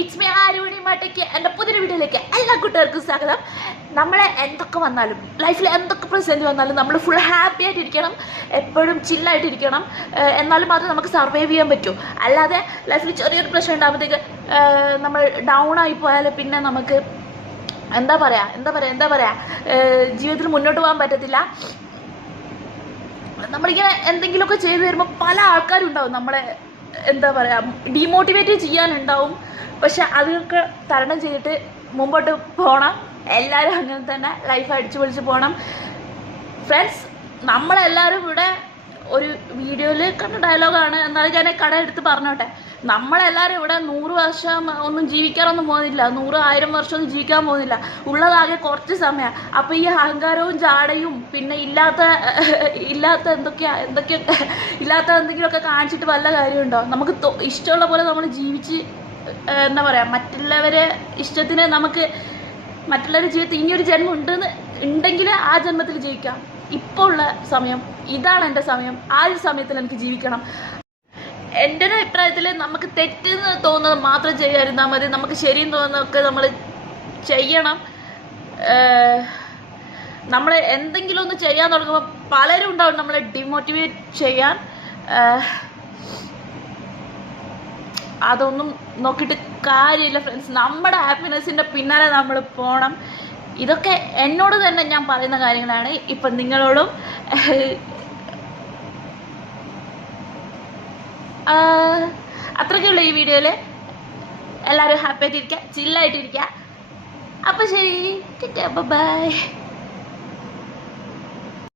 It's me Aruni മാട്ടയ്ക്ക് എൻ്റെ പുതിയൊരു വീഡിയോയിലേക്ക് എല്ലാ കൂട്ടുകാർക്കും സ്വാഗതം. നമ്മളെ എന്തൊക്കെ വന്നാലും ലൈഫിൽ എന്തൊക്കെ പ്രസൻറ്റ് വന്നാലും നമ്മൾ ഫുൾ ഹാപ്പി ആയിട്ടിരിക്കണം, എപ്പോഴും ചില്ലായിട്ടിരിക്കണം. എന്നാലും മാത്രമേ നമുക്ക് സർവൈവ് ചെയ്യാൻ പറ്റൂ. അല്ലാതെ ലൈഫിൽ ചെറിയൊരു പ്രശ്നം ഉണ്ടാകുമ്പോഴത്തേക്ക് നമ്മൾ ഡൗൺ ആയി പോയാൽ പിന്നെ നമുക്ക് എന്താ പറയുക ജീവിതത്തിൽ മുന്നോട്ട് പോകാൻ പറ്റത്തില്ല. നമ്മളിങ്ങനെ എന്തെങ്കിലുമൊക്കെ ചെയ്തു വരുമ്പോൾ പല ആൾക്കാരും ഉണ്ടാവും നമ്മളെ എന്താ പറയുക ഡീമോട്ടിവേറ്റ് ചെയ്യാനുണ്ടാവും. പക്ഷെ അതൊക്കെ തരണം ചെയ്തിട്ട് മുമ്പോട്ട് പോകണം. എല്ലാവരും അങ്ങനെ തന്നെ ലൈഫ് അടിച്ചു പൊളിച്ച് പോകണം. ഫ്രണ്ട്സ്, നമ്മളെല്ലാവരും ഇവിടെ ഒരു വീഡിയോയിൽ കണ്ട ഡയലോഗാണ്, എന്നാലും ഞാൻ കട എടുത്ത് പറഞ്ഞോട്ടെ. നമ്മളെല്ലാവരും ഇവിടെ 100 വർഷം ഒന്നും ജീവിക്കാനൊന്നും പോകുന്നില്ല, 100-1000 വർഷമൊന്നും ജീവിക്കാൻ പോകുന്നില്ല. ഉള്ളതാകെ കുറച്ച് സമയം. അപ്പോൾ ഈ അഹങ്കാരവും ജാടയും പിന്നെ ഇല്ലാത്ത എന്തെങ്കിലുമൊക്കെ കാണിച്ചിട്ട് വല്ല കാര്യമുണ്ടോ? നമുക്ക് ഇഷ്ടമുള്ള പോലെ നമ്മൾ ജീവിച്ച് എന്താ പറയുക, മറ്റുള്ളവരെ ഇഷ്ടത്തിന് നമുക്ക് മറ്റുള്ളവരുടെ ജീവിതത്തിൽ ഇനിയൊരു ജന്മം ഉണ്ടെങ്കിൽ ആ ജന്മത്തിൽ ജീവിക്കാം. ഇപ്പോൾ ഉള്ള സമയം ഇതാണ്, എൻ്റെ സമയം. ആ ഒരു സമയത്തിൽ എനിക്ക് ജീവിക്കണം. എൻ്റെ ഒരു അഭിപ്രായത്തിൽ നമുക്ക് തെറ്റെന്ന് തോന്നുന്നത് മാത്രം ചെയ്യാതിരുന്നാൽ മതി. നമുക്ക് ശരിയെന്ന് തോന്നുന്നതൊക്കെ നമ്മൾ ചെയ്യണം. നമ്മൾ എന്തെങ്കിലും ഒന്ന് ചെയ്യാൻ തുടങ്ങുമ്പോൾ പലരും ഉണ്ടാവും നമ്മളെ ഡിമോട്ടിവേറ്റ് ചെയ്യാൻ. അതൊന്നും നോക്കിയിട്ട് കാര്യമില്ല ഫ്രണ്ട്സ്. നമ്മുടെ ഹാപ്പിനെസ്സിൻ്റെ പിന്നാലെ നമ്മൾ പോകണം. ഇതൊക്കെ എന്നോട് തന്നെ ഞാൻ പറയുന്ന കാര്യങ്ങളാണ്. ഇപ്പം നിങ്ങളോടും അത്രയ്ക്കുള്ള ഈ വീഡിയോയിൽ എല്ലാവരും ഹാപ്പി ആയിട്ടിരിക്കുക, ചില്ലായിട്ടിരിക്കുക. അപ്പം ശരി, ബൈ.